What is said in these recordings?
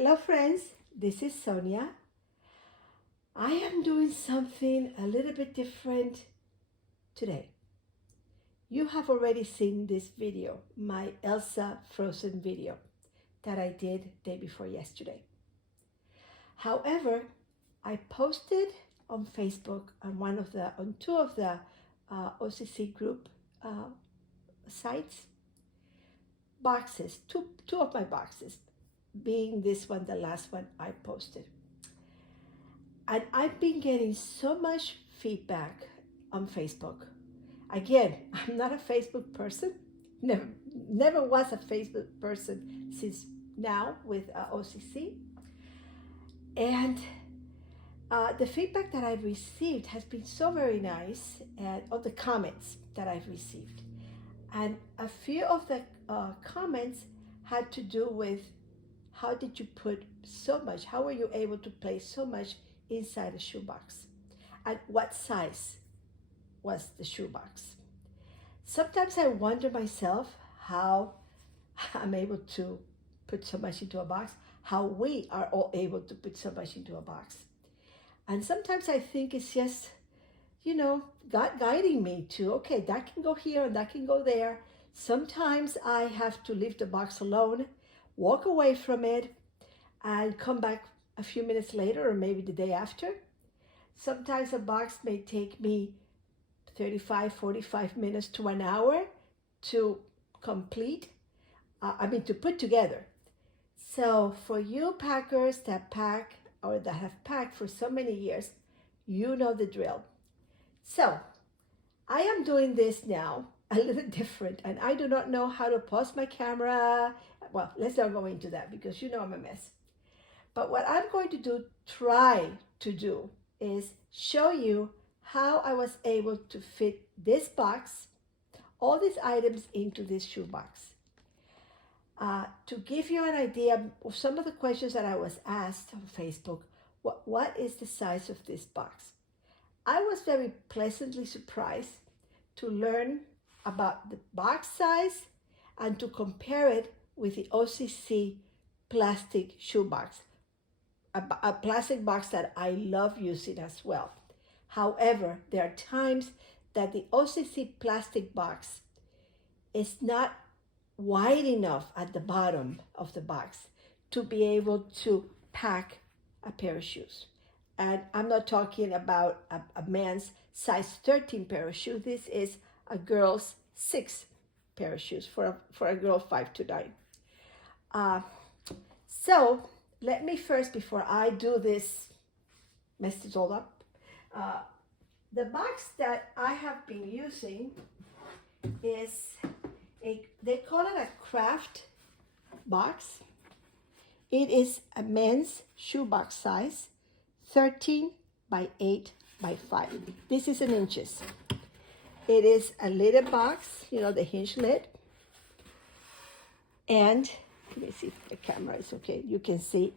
Hello friends, this is Sonia. I am doing something a little bit different today. You have already seen this video, my Elsa Frozen video that I did day before yesterday. However, I posted on Facebook on two of the OCC group sites boxes, two of my boxes, being this one the last one I posted. And I've been getting so much feedback on Facebook. Again, I'm not a Facebook person. Never was a Facebook person since now with OCC. And the feedback that I've received has been so very nice, and all the comments that I've received. And a few of the comments had to do with how did you put so much, how were you able to place so much inside a shoebox? And what size was the shoebox? Sometimes I wonder myself how I'm able to put so much into a box, how we are all able to put so much into a box. And sometimes I think it's just, God guiding me to, okay, that can go here and that can go there. Sometimes I have to leave the box alone, walk away from it, and come back a few minutes later or maybe the day after. Sometimes a box may take me 35, 45 minutes to an hour to complete, to put together. So for you packers that pack or that have packed for so many years, you know the drill. So I am doing this now a little different, and I do not know how to pause my camera. Well, let's not go into that because I'm a mess. But what I'm going to try to do is show you how I was able to fit this box, all these items into this shoebox. To give you an idea of some of the questions that I was asked on Facebook, what is the size of this box? I was very pleasantly surprised to learn about the box size and to compare it with the OCC plastic shoebox, a plastic box that I love using as well. However, there are times that the OCC plastic box is not wide enough at the bottom of the box to be able to pack a pair of shoes. And I'm not talking about a man's size 13 pair of shoes. This is a girl's 6 pair of shoes for a girl 5 to 9. So let me first, before I do this, mess this all up, the box that I have been using is they call it a craft box. It is a men's shoebox size, 13 by 8 by 5. This is in inches. It is a lidded box, the hinge lid. And let me see if the camera is okay. You can see.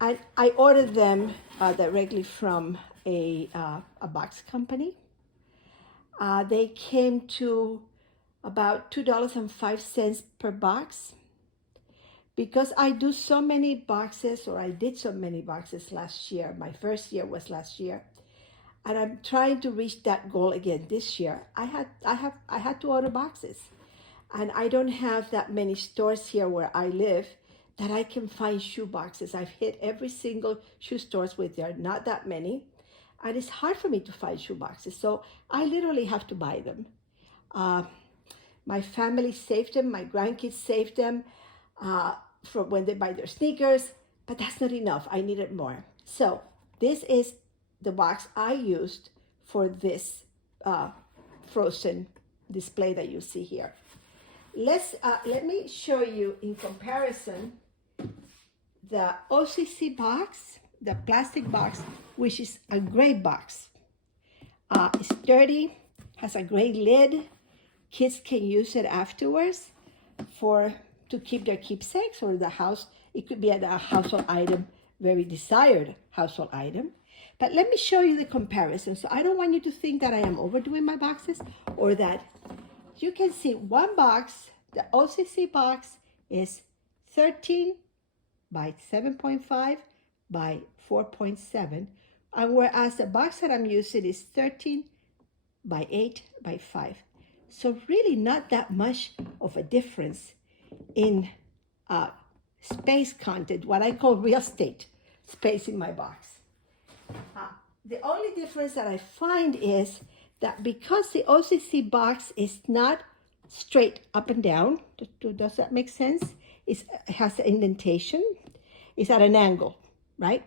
I ordered them directly from a box company. They came to about $2.05 per box. Because I do so many boxes, or I did so many boxes last year. My first year was last year, and I'm trying to reach that goal again this year. I had to order boxes, and I don't have that many stores here where I live that I can find shoe boxes. I've hit every single shoe stores with there, not that many, and it's hard for me to find shoe boxes. So I literally have to buy them. My family saved them. My grandkids saved them. From when they buy their sneakers, but that's not enough. I needed more. So this is the box I used for this frozen display that you see here. Let me show you in comparison the OCC box, the plastic box, which is a great box. It's sturdy, has a great lid. Kids can use it afterwards to keep their keepsakes or the house. It could be a household item, very desired household item. But let me show you the comparison. So I don't want you to think that I am overdoing my boxes or that. You can see one box, the OCC box is 13 by 7.5 by 4.7. And whereas the box that I'm using is 13 by 8 by 5. So really not that much of a difference in space content, what I call real estate space in my box. The only difference that I find is that because the OCC box is not straight up and down, does that make sense? It has an indentation, it's at an angle, right?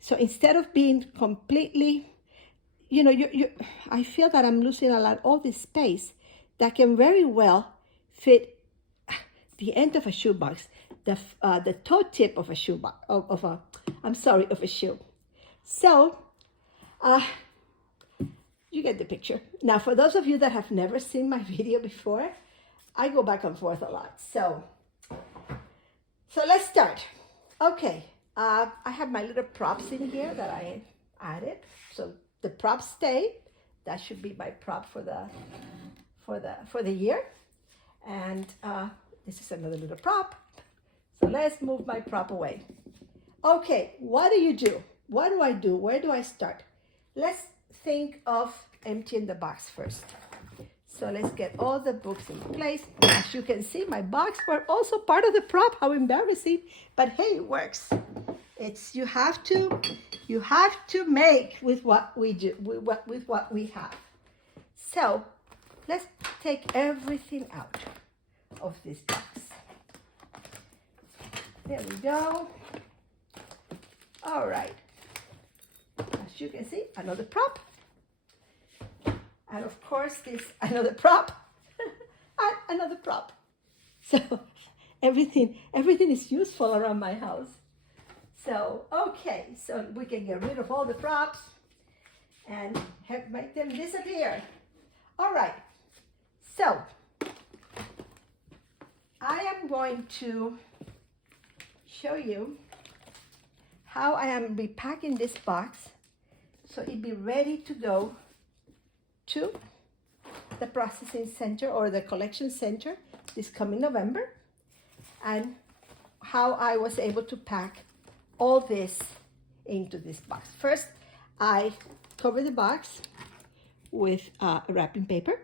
So instead of being completely, I feel that I'm losing all this space that can very well fit the end of a shoebox, the toe tip of a shoebox, of a shoe. So, you get the picture. Now, for those of you that have never seen my video before, I go back and forth a lot. So let's start. Okay, I have my little props in here that I added. So the props stay. That should be my prop for the year. And this is another little prop. So let's move my prop away. Okay, what do you do? What do I do? Where do I start? Let's think of emptying the box first. So let's get all the books in place. As you can see, my box were also part of the prop. How embarrassing, but hey, it works. It's you have to make with what we do, with what we have. So let's take everything out of this box. There we go. All right. As you can see, another prop. And of course, another prop. And another prop. So everything is useful around my house. So, okay, so we can get rid of all the props and make them disappear. All right, so I am going to show you how I am repacking this box so it be ready to go to the processing center or the collection center this coming November, and how I was able to pack all this into this box. First, I cover the box with wrapping paper,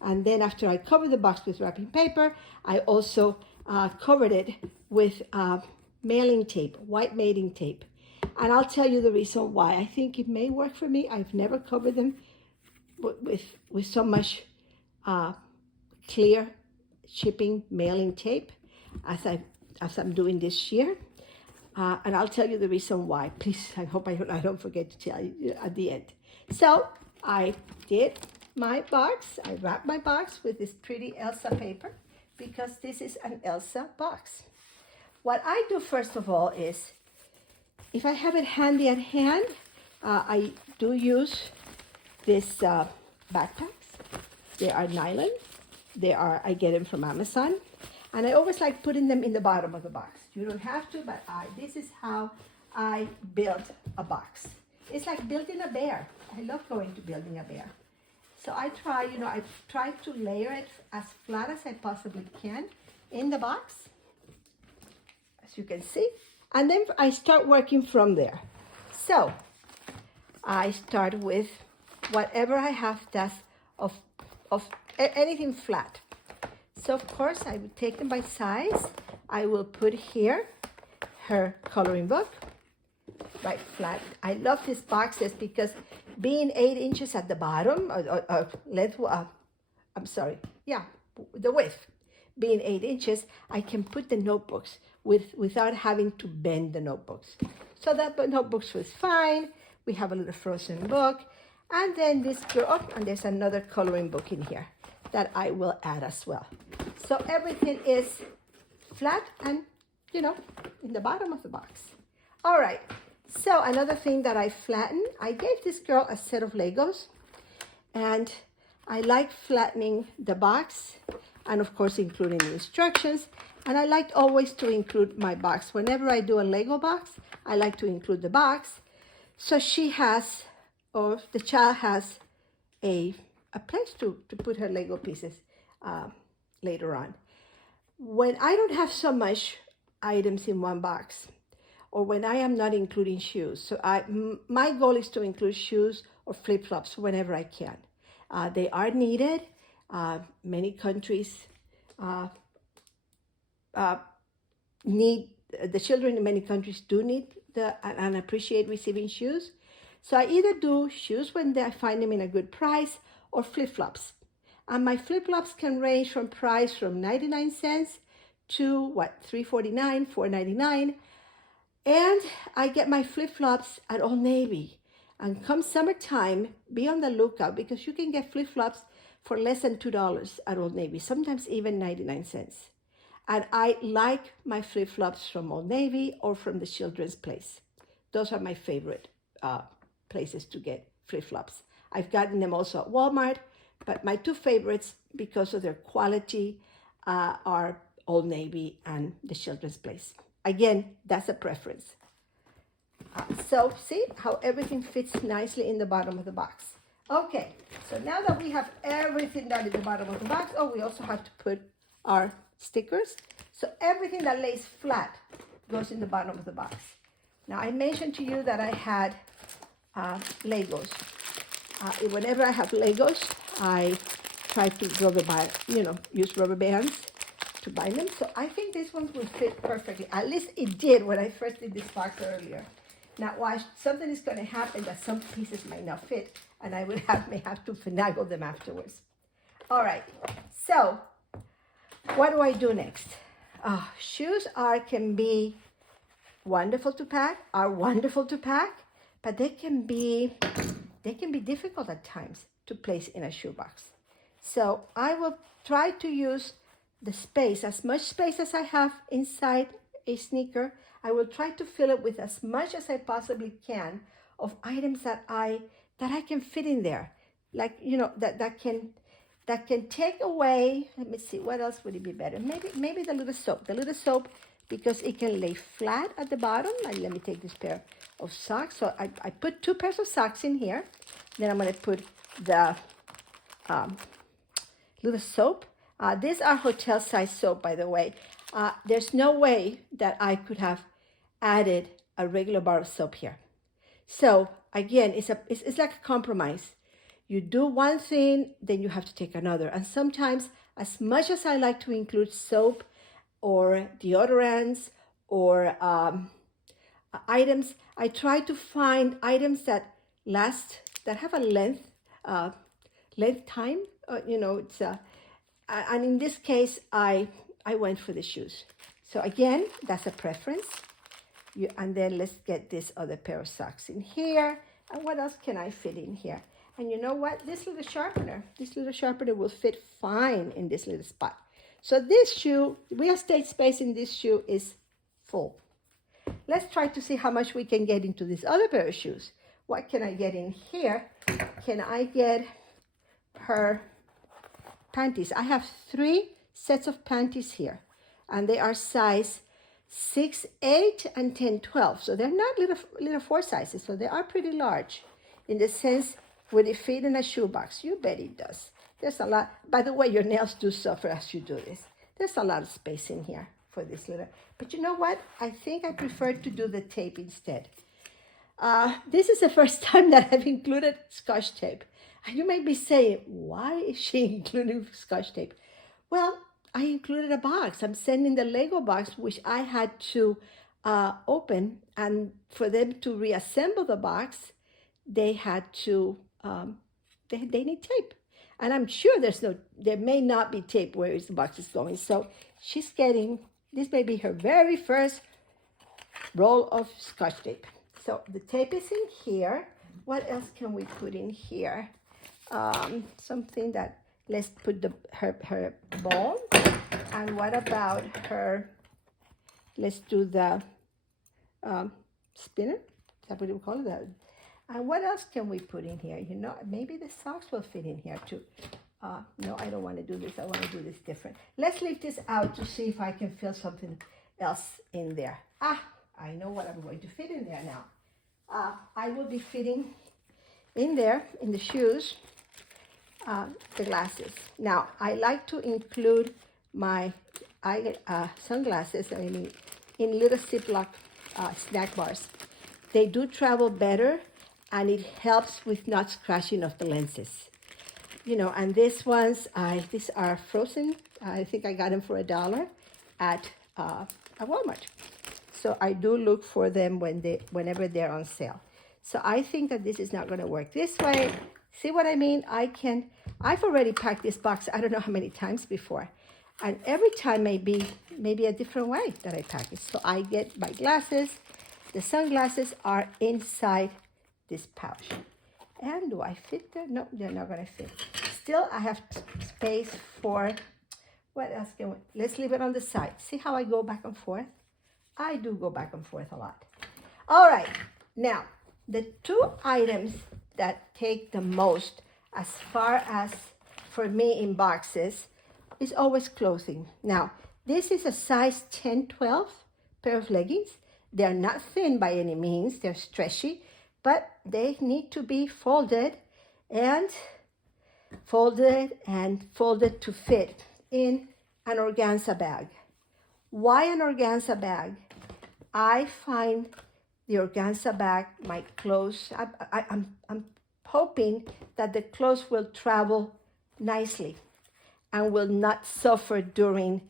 and then after I cover the box with wrapping paper, I also covered it with mailing tape, white mailing tape. And I'll tell you the reason why. I think it may work for me. I've never covered them with so much clear shipping mailing tape as I'm doing this year. And I'll tell you the reason why. Please, I hope I don't forget to tell you at the end. So I did my box. I wrapped my box with this pretty Elsa paper because this is an Elsa box. What I do first of all is, if I have it handy at hand, I do use this backpacks. They are nylon. I get them from Amazon. And I always like putting them in the bottom of the box. You don't have to, but this is how I build a box. It's like building a bear. I love going to building a bear. So I try to layer it as flat as I possibly can in the box, as you can see. And then I start working from there. So I start with whatever I have that's of anything flat. So of course I will take them by size. I will put here her coloring book, right flat. I love these boxes because being 8 inches at the bottom, the width being 8 inches, I can put the notebooks without having to bend the notebooks. So that notebooks was fine. We have a little frozen book. And then and there's another coloring book in here that I will add as well. So everything is flat and, in the bottom of the box. All right. So another thing that I flattened, I gave this girl a set of Legos, and I like flattening the box and of course including the instructions. And I like always to include my box. Whenever I do a Lego box, I like to include the box. So she has, or the child has a place to put her Lego pieces later on. When I don't have so much items in one box, or when I am not including shoes. So my goal is to include shoes or flip-flops whenever I can. They are needed. Many countries need, the children in many countries do need and appreciate receiving shoes. So I either do shoes when I find them in a good price, or flip-flops. And my flip-flops can range from price from 99 cents to $3.49, $4.99. And I get my flip-flops at Old Navy. And come summertime, be on the lookout, because you can get flip-flops for less than $2 at Old Navy, sometimes even 99 cents. And I like my flip-flops from Old Navy or from the Children's Place. Those are my favorite places to get flip-flops. I've gotten them also at Walmart, but my two favorites, because of their quality, are Old Navy and the Children's Place. Again, that's a preference. So see how everything fits nicely in the bottom of the box. Okay, so now that we have everything done in the bottom of the box, we also have to put our stickers. So everything that lays flat goes in the bottom of the box. Now I mentioned to you that I had Legos. Whenever I have Legos, I try to use rubber bands to bind them. So I think this one will fit perfectly. At least it did when I first did this box earlier. Now watch, something is going to happen that some pieces might not fit, and I may have to finagle them afterwards. All right, so what do I do next? Shoes can be wonderful to pack, but they can be difficult at times to place in a shoebox. So I will try to use the space, as much space as I have inside a sneaker. I will try to fill it with as much as I possibly can of items that I can fit in there, like that can take away. Let me see, what else would it be better? Maybe the little soap, because it can lay flat at the bottom. And let me take this pair of socks. So I put 2 pairs of socks in here. Then I'm going to put the little soap. These are hotel size soap, by the way. There's no way that I could have added a regular bar of soap here. So again, it's like a compromise. You do one thing, then you have to take another. And sometimes, as much as I like to include soap or deodorants or items, I try to find items that last, that have a length time. And in this case, I went for the shoes. So again, that's a preference. And then let's get this other pair of socks in here. And what else can I fit in here? And you know what? This little sharpener will fit fine in this little spot. So this shoe, real estate space in this shoe is full. Let's try to see how much we can get into this other pair of shoes. What can I get in here? Can I get her panties? I have 3 sets of panties here, and they are size 6, 8, and 10, 12. So they're not little 4 sizes, so they are pretty large. In the sense, would it fit in a shoebox? You bet it does. There's a lot. By the way, your nails do suffer as you do this. There's a lot of space in here for this little. But you know what? I think I prefer to do the tape instead. This is the first time that I've included Scotch tape. And you may be saying, why is she including Scotch tape? Well, I included a box. I'm sending the Lego box, which I had to open. And for them to reassemble the box, they had to, they need tape. And I'm sure there may not be tape where the box is going. So she's getting, this may be her very first roll of Scotch tape. So the tape is in here. What else can we put in here? Something that, let's put her ball. And what about her, let's do the spinner. Is that what you call it? And what else can we put in here? You know, maybe the socks will fit in here too. No, I don't want to do this. I want to do this different. Let's leave this out to see if I can fill something else in there. I know what I'm going to fit in there now. I will be fitting in there, in the shoes, the glasses. Now, I like to include my sunglasses. I mean, in little Ziploc snack bars. They do travel better, and it helps with not scratching of the lenses. You know, and these ones, these are frozen. I think I got them for $1 at Walmart. So I do look for them whenever they're on sale. So I think that this is not going to work this way. See what I mean? I've already packed this box I don't know how many times before. And every time maybe a different way that I pack it. So I get my glasses. The sunglasses are inside this pouch. And do I fit there? No, they're not going to fit. Still, I have space for, what else can we, let's leave it on the side. See how I go back and forth? I do go back and forth a lot. All right, now, the two items that take the most as far as for me in boxes is always clothing. Now, this is a size 10-12 pair of leggings. They're not thin by any means. They're stretchy, but they need to be folded and folded to fit in an organza bag. Why an organza bag? I find the organza bag, my clothes, I'm hoping that the clothes will travel nicely and will not suffer during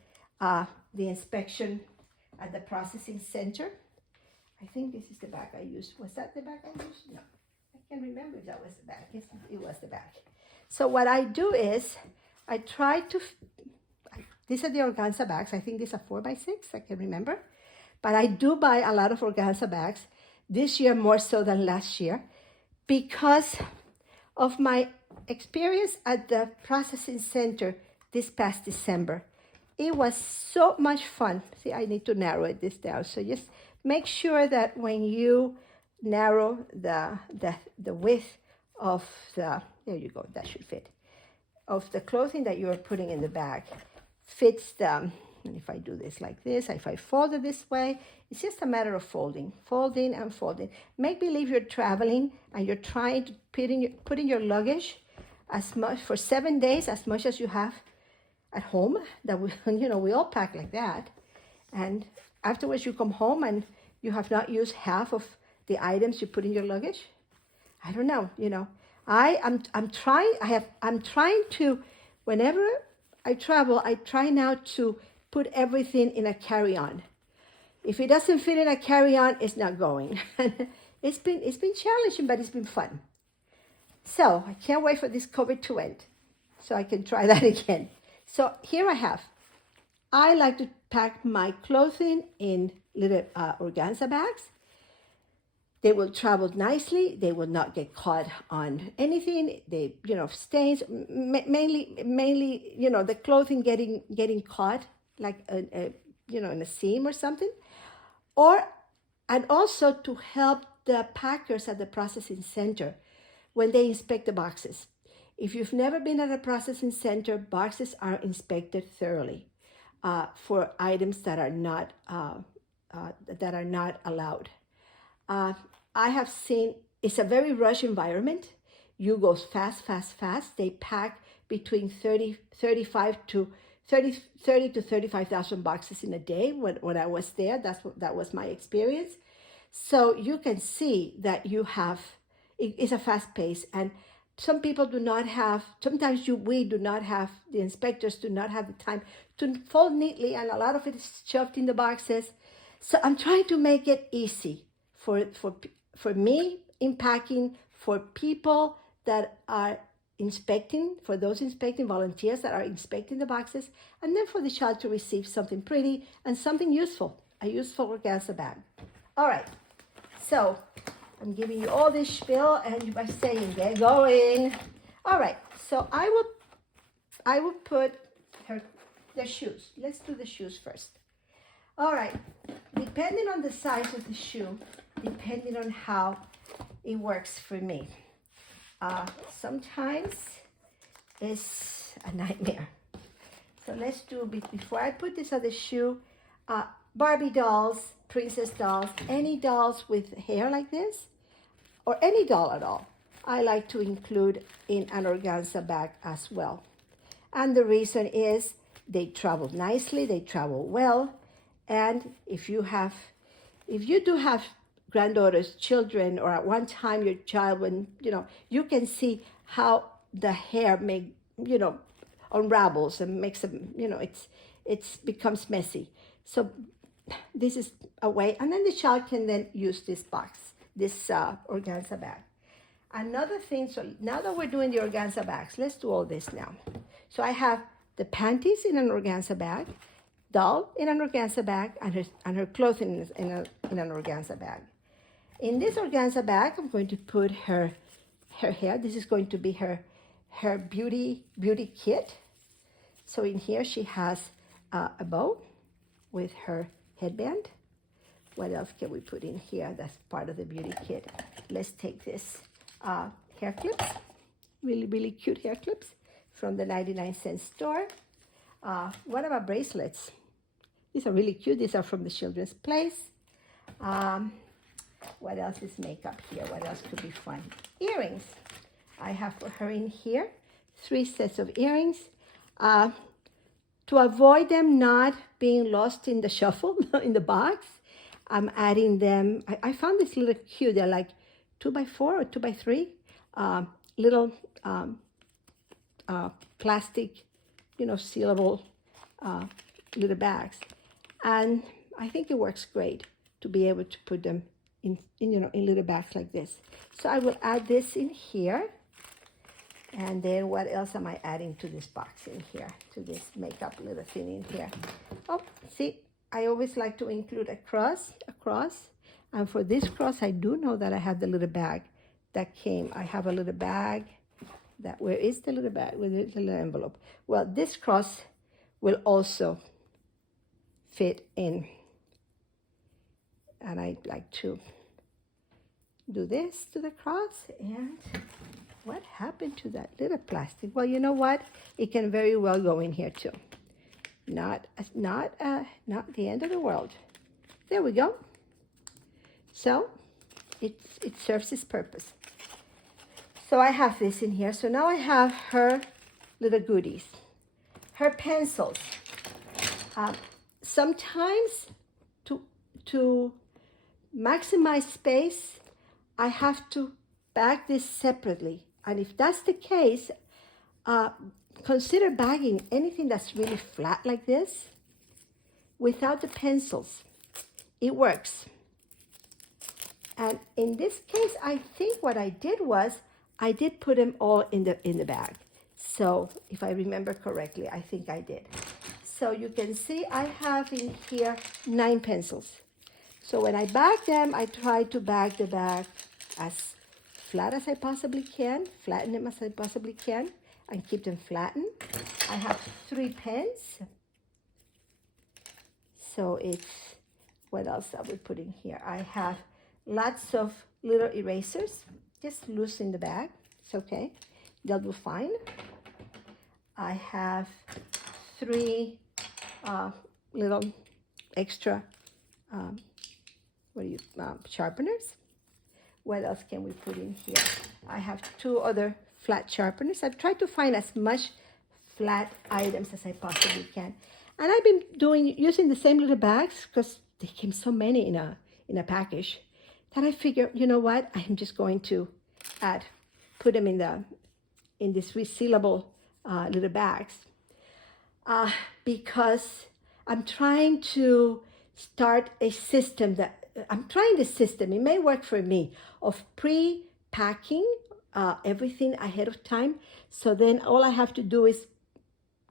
the inspection at the processing center. I think this is the bag I used. Was that the bag I used? No, I can't remember if that was the bag. Yes, it was the bag. So what I do is I try to, these are the organza bags. I think these are 4x6, I can remember. But I do buy a lot of organza bags, this year more so than last year, because of my experience at the processing center this past December. It was so much fun. See, I need to narrow this down. So just make sure that when you narrow the width of the, there you go, that should fit, of the clothing that you are putting in the bag, fits the, and if I do this like this, if I fold it this way, it's just a matter of folding and folding. Make believe you're traveling and you're trying to put in your luggage as much for 7 days, as much as you have at home. That we, you know, we all pack like that. And afterwards you come home and you have not used half of the items you put in your luggage. I don't know, you know. I'm trying to, whenever I travel, I try now to put everything in a carry-on. If it doesn't fit in a carry-on, it's not going. It's been challenging, but it's been fun. So I can't wait for this COVID to end so I can try that again. So here I have. I like to pack my clothing in little organza bags. They will travel nicely. They will not get caught on anything. They, you know, stains, mainly, you know, the clothing getting caught, like, you know, in a seam or something. And also to help the packers at the processing center when they inspect the boxes. If you've never been at a processing center, boxes are inspected thoroughly for items that are not allowed. I have seen, it's a very rush environment. You go fast. They pack between 30 to 35,000 boxes in a day. When I was there, that was my experience. So you can see that it's a fast pace, and some people do not have, sometimes we do not have, the inspectors do not have the time to fold neatly, and a lot of it is shoved in the boxes. So I'm trying to make it easy for me in packing, for people that are inspecting, for those inspecting, volunteers that are inspecting the boxes, and then for the child to receive something pretty and something useful, a useful organza bag. All right, so I'm giving you all this spiel and you are saying, get going. All right, so I will put the shoes. Let's do the shoes first. All right, depending on the size of the shoe, depending on how it works for me. Sometimes it's a nightmare. So let's do, before I put this other shoe, Barbie dolls, princess dolls, any dolls with hair like this, or any doll at all, I like to include in an organza bag as well. And the reason is they travel nicely, they travel well, And if you do have granddaughters, children, or at one time your child, when, you can see how the hair unravels and makes them, it becomes messy. So this is a way, and then the child can then use this box, this organza bag. Another thing, so now that we're doing the organza bags, let's do all this now. So I have the panties in an organza bag, doll in an organza bag, and her clothing in an organza bag. In this organza bag, I'm going to put her hair. This is going to be her beauty kit. So in here she has a bow with her headband. What else can we put in here? That's part of the beauty kit. Let's take this hair clips, really cute hair clips from the 99-cent store. What about bracelets? These are really cute. These are from the Children's Place. What else is makeup here? What else could be fun? Earrings. I have for her in here 3 sets of earrings. To avoid them not being lost in the shuffle, in the box, I'm adding them. I found this little cute. They're like 2x4 or 2x3 little plastic, sealable little bags. And I think it works great to be able to put them in little bags like this. So I will add this in here. And then what else am I adding to this box in here, to this makeup little thing in here? Oh, see, I always like to include a cross. And for this cross, I do know that I have the little bag that came. I have a little bag. Where is the little bag? Where is the little envelope? Well, this cross will also fit in. And I like to do this to the cross. And what happened to that little plastic? Well, you know what? It can very well go in here too. Not the end of the world. There we go. So it serves its purpose. So I have this in here. So now I have her little goodies, her pencils. Sometimes to maximize space, I have to bag this separately. And if that's the case, consider bagging anything that's really flat like this without the pencils. It works. And in this case, I think what I did was I did put them all in the bag. So if I remember correctly, I think I did. So you can see I have in here 9 pencils. So when I bag them, I try to bag the bag as flat as I possibly can, flatten them as I possibly can, and keep them flattened. I have 3 pens. So it's, what else are we putting here? I have lots of little erasers, just loose in the bag. It's okay. They'll do fine. I have 3 little extra sharpeners. What else can we put in here? I have 2 other flat sharpeners. I've tried to find as much flat items as I possibly can. And I've been using the same little bags because they came so many in a package that I figure, you know what? I'm just going to put them in this resealable little bags because I'm trying to start a system it may work for me, of pre-packing everything ahead of time. So then all I have to do is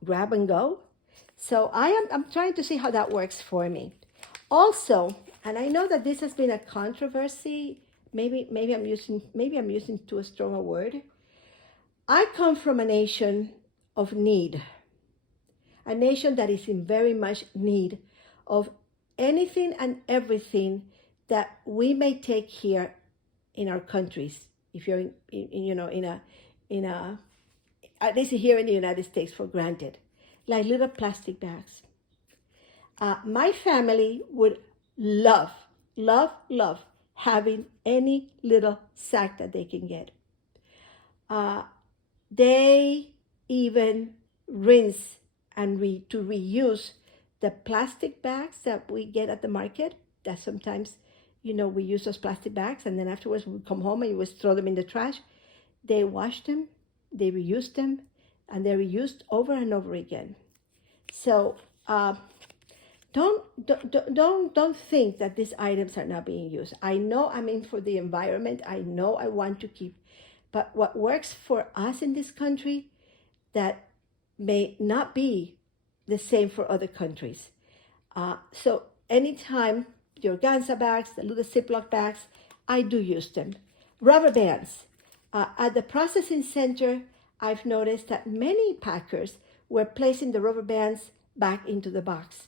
grab and go. So I'm trying to see how that works for me. Also, and I know that this has been a controversy, maybe I'm using too strong a word. I come from a nation of need, a nation that is in very much need of anything and everything that we may take here in our countries. If you're at least here in the United States, for granted, like little plastic bags. My family would love having any little sack that they can get. They even rinse and to reuse the plastic bags that we get at the market, that sometimes, we use those plastic bags, and then afterwards we come home and you just throw them in the trash. They wash them, they reuse them, and they're reused over and over again. So don't think that these items are not being used. I know I'm in for the environment. I know I want to keep, but what works for us in this country that may not be the same for other countries. So anytime the organza bags, the little Ziploc bags, I do use them. Rubber bands. At the processing center, I've noticed that many packers were placing the rubber bands back into the box.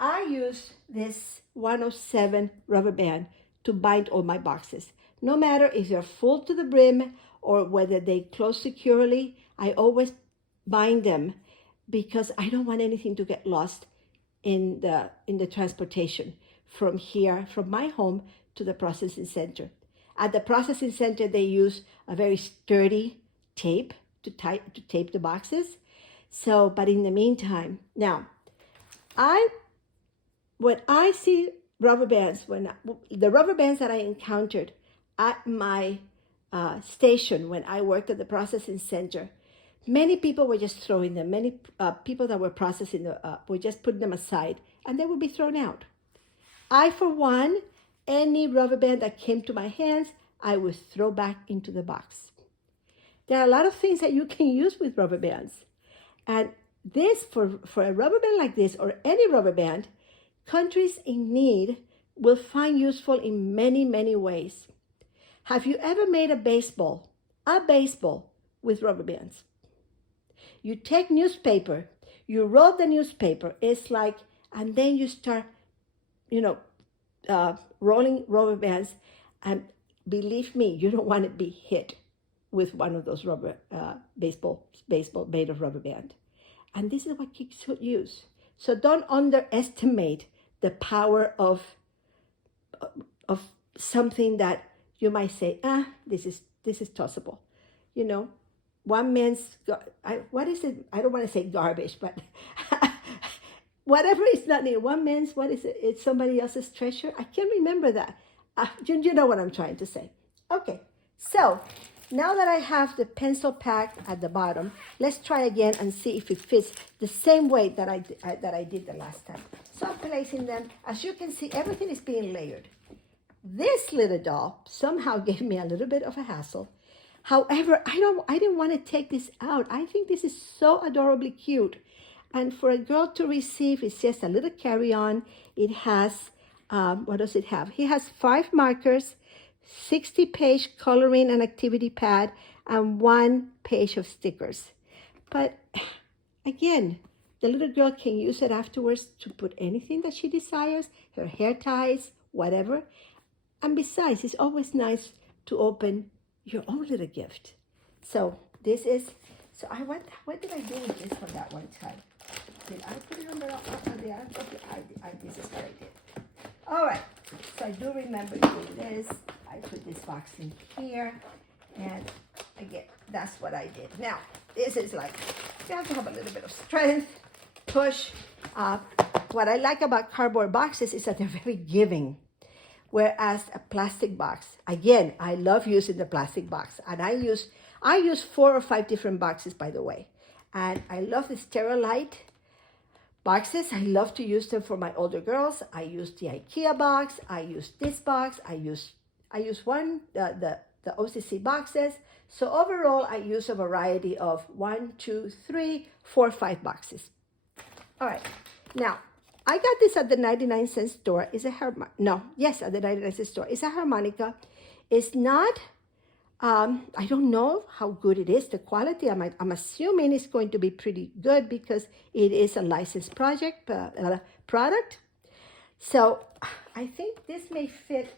I use this 107 rubber band to bind all my boxes. No matter if they're full to the brim or whether they close securely, I always bind them because I don't want anything to get lost in the transportation from my home to the processing center. At the processing center, they use a very sturdy tape to tape the boxes. So, but in the meantime, now, when I see rubber bands, the rubber bands that I encountered at my station when I worked at the processing center, many people were just throwing them. Many people that were processing were just putting them aside, and they would be thrown out. I, for one, any rubber band that came to my hands, I would throw back into the box. There are a lot of things that you can use with rubber bands. And this, for a rubber band like this, or any rubber band, countries in need will find useful in many, many ways. Have you ever made a baseball with rubber bands? You take newspaper, you roll the newspaper, and then you start, rolling rubber bands, and believe me, you don't want to be hit with one of those rubber baseball made of rubber band. And this is what keeps use. So don't underestimate the power of something that you might say, this is tossable. One man's, what is it? I don't want to say garbage, but whatever is not needed. One man's, what is it? It's somebody else's treasure. I can't remember that. You know what I'm trying to say. Okay, so now that I have the pencil pack at the bottom, let's try again and see if it fits the same way that I did the last time. So I'm placing them. As you can see, everything is being layered. This little doll somehow gave me a little bit of a hassle. However, I didn't want to take this out. I think this is so adorably cute. And for a girl to receive, it's just a little carry-on. It has, what does it have? It has 5 markers, 60-page coloring and activity pad, and 1 page of stickers. But again, the little girl can use it afterwards to put anything that she desires, her hair ties, whatever. And besides, it's always nice to open your own little gift. So this is, what did I do with this one that one time? Did I put it on the this is what I did. All right, so I do remember doing this. I put this box in here, and again, that's what I did. Now, this is like, you have to have a little bit of strength, push. What I like about cardboard boxes is that they're very giving. Whereas a plastic box, again, I love using the plastic box. And I use 4 or 5 different boxes, by the way. And I love the Sterilite boxes. I love to use them for my older girls. I use the IKEA box. I use this box. I use the OCC boxes. So overall, I use a variety of 1, 2, 3, 4, 5 boxes. All right. Now, I got this at the 99-cent store. At the 99-cent store. It's a harmonica. It's not, I don't know how good it is, the quality. I'm assuming it's going to be pretty good because it is a licensed product. So I think this may fit.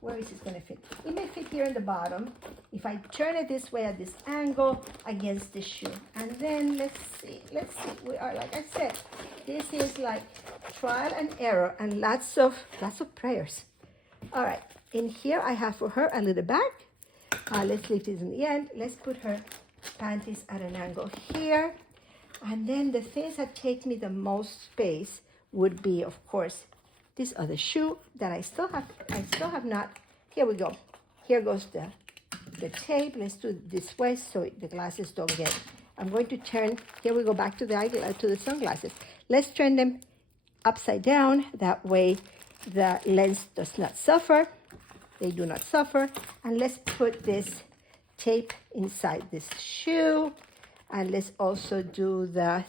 Where is it going to fit? It may fit here in the bottom if I turn it this way at this angle against the shoe. And then let's see. We are, like I said, this is like trial and error and lots of prayers. All right, in here I have for her a little bag. Let's leave this in the end. Let's put her panties at an angle here. And then the things that take me the most space would be, of course, this other shoe that I still have not. Here we go. Here goes the tape. Let's do it this way so the glasses don't get. I'm going to turn. Here we go back to the sunglasses. Let's turn them upside down. That way, the lens does not suffer. They do not suffer. And let's put this tape inside this shoe. And let's also do the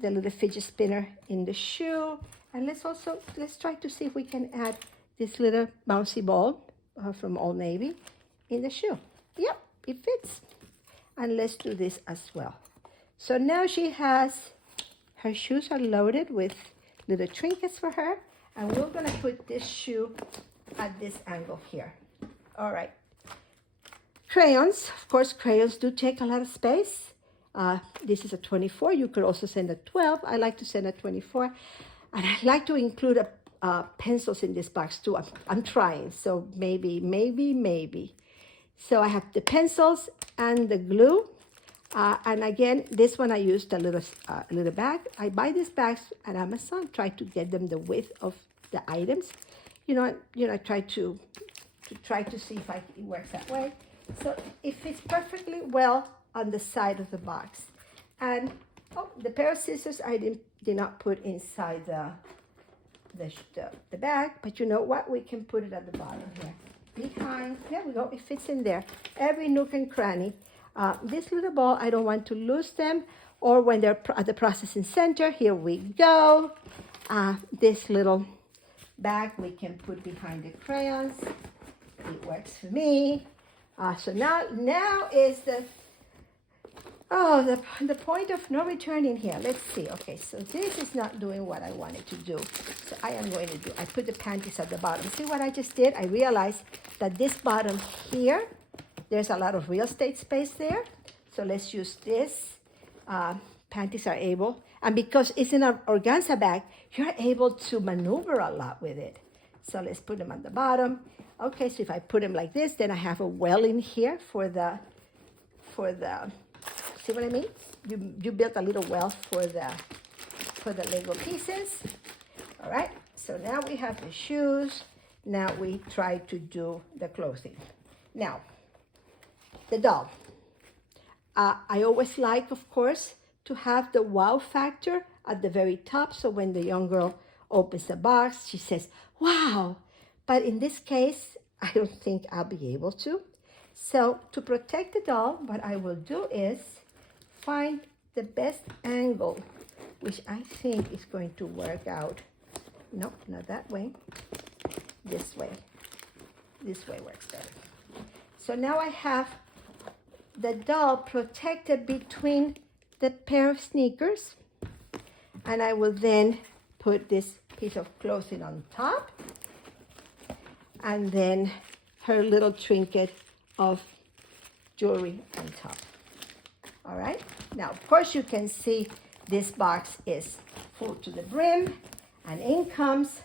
little fidget spinner in the shoe. And let's try to see if we can add this little bouncy ball from Old Navy in the shoe. Yep, it fits. And let's do this as well. So now her shoes are loaded with little trinkets for her. And we're gonna put this shoe at this angle here. All right. Crayons, of course, crayons do take a lot of space. This is a 24. You could also send a 12. I like to send a 24. And I like to include pencils in this box too. I'm trying, so maybe. So I have the pencils and the glue. And again, this one I used a little bag. I buy these bags at Amazon, try to get them the width of the items. I try to see if it works that way. So it fits perfectly well on the side of the box. And the pair of scissors I did not put inside the bag, but you know what? We can put it at the bottom here. Behind, there we go, it fits in there. Every nook and cranny. This little ball, I don't want to lose them, or when they're at the processing center, here we go. This little bag we can put behind the crayons. It works for me. So now is the point of no return in here. Let's see. Okay, so this is not doing what I wanted to do. So I put the panties at the bottom. See what I just did? I realized that this bottom here, there's a lot of real estate space there. So let's use this. Panties are able, and because it's in an organza bag, you're able to maneuver a lot with it. So let's put them at the bottom. Okay, so if I put them like this, then I have a well in here for the, see what I mean? You built a little well for the Lego pieces. All right, so now we have the shoes. Now we try to do the clothing. Now, the doll. I always like, of course, to have the wow factor at the very top. So when the young girl opens the box, she says, wow. But in this case, I don't think I'll be able to. So to protect the doll, what I will do is find the best angle, which I think is going to work out. Nope, not that way. This way. This way works better. So now I have the doll protected between the pair of sneakers. And I will then put this piece of clothing on top. And then her little trinket of jewelry on top. All right. Now, of course, you can see this box is full to the brim. And in comes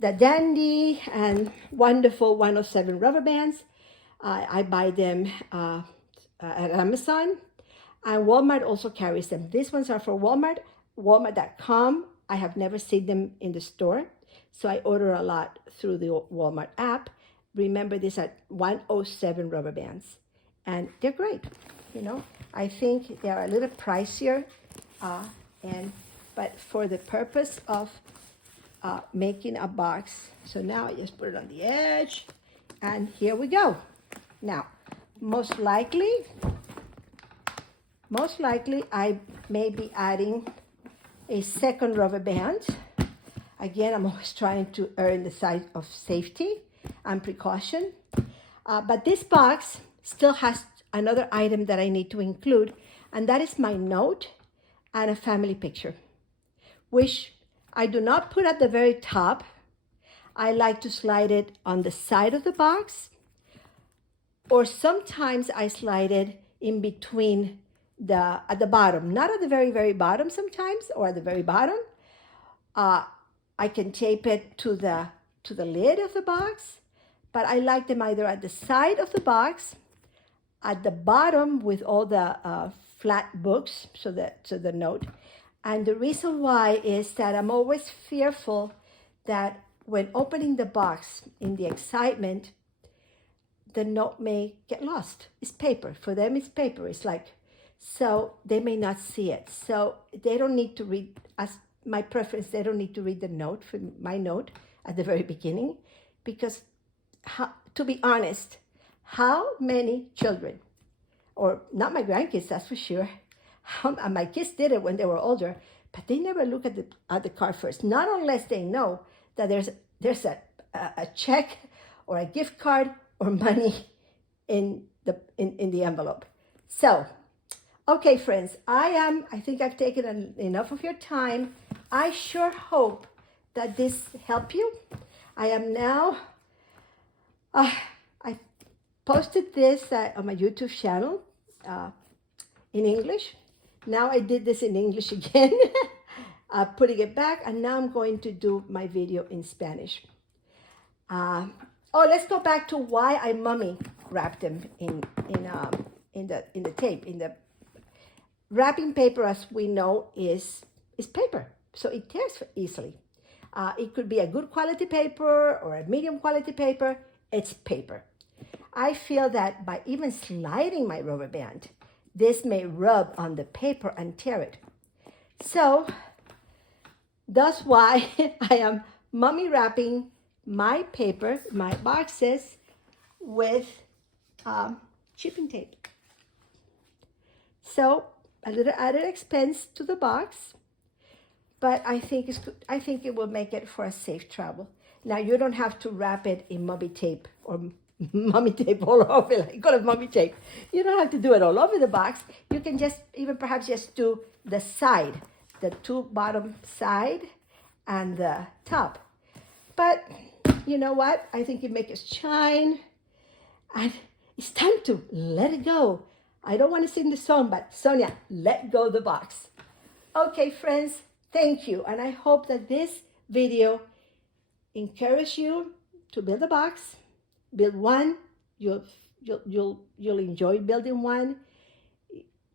the dandy and wonderful 107 rubber bands. I buy them at Amazon. And Walmart also carries them. These ones are for Walmart, Walmart.com. I have never seen them in the store. So I order a lot through the Walmart app. Remember, these are 107 rubber bands. And they're great. I think they are a little pricier. But for the purpose of making a box. So now I just put it on the edge. And here we go. Now, most likely, I may be adding a second rubber band. Again, I'm always trying to err on the side of safety and precaution. But this box still has another item that I need to include, and that is my note and a family picture, which I do not put at the very top. I like to slide it on the side of the box, or sometimes I slide it in between at the bottom, not at the very, very bottom sometimes, or at the very bottom. I can tape it to the lid of the box, but I like them either at the side of the box, at the bottom with all the flat books, so the note, And the reason why is that I'm always fearful that when opening the box in the excitement, the note may get lost. It's paper. For them, it's paper. It's like, so they may not see it. So they don't need to read, as my preference, they don't need to read the note, from my note at the very beginning, because to be honest, how many children, or not my grandkids, that's for sure, my kids did it when they were older, but they never look at the card first, not unless they know that there's a check or a gift card or money in the envelope. So, okay, friends, I think I've taken enough of your time. I sure hope that this helped you. I am now, I posted this on my YouTube channel in English. Now I did this in English again, putting it back, and now I'm going to do my video in Spanish. Let's go back to why I mummy wrapped them in the tape. In the wrapping paper, as we know, is paper, so it tears easily. It could be a good quality paper or a medium quality paper. It's paper. I feel that by even sliding my rubber band, this may rub on the paper and tear it. So that's why I am mummy wrapping my paper, my boxes, with shipping tape. So a little added expense to the box, but I think it will make it for a safe travel. Now you don't have to wrap it in mummy tape or mummy tape all over it. I call it mummy tape. You don't have to do it all over the box. You can perhaps just do the side, the two bottom side and the top. But you know what? I think it makes us shine, and it's time to let it go. I don't want to sing the song, but Sonia, let go the box. Okay, friends, thank you, and I hope that this video encourages you to build a box. Build one. You'll enjoy building one.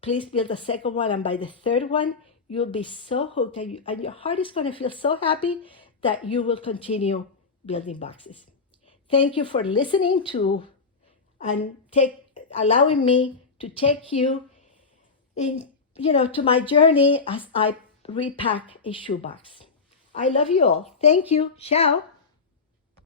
Please build a second one, and by the third one, you'll be so hooked, and your heart is going to feel so happy that you will continue building boxes. Thank you for listening to and allowing me to take you in, to my journey as I repack a shoebox. I love you all. Thank you. Ciao.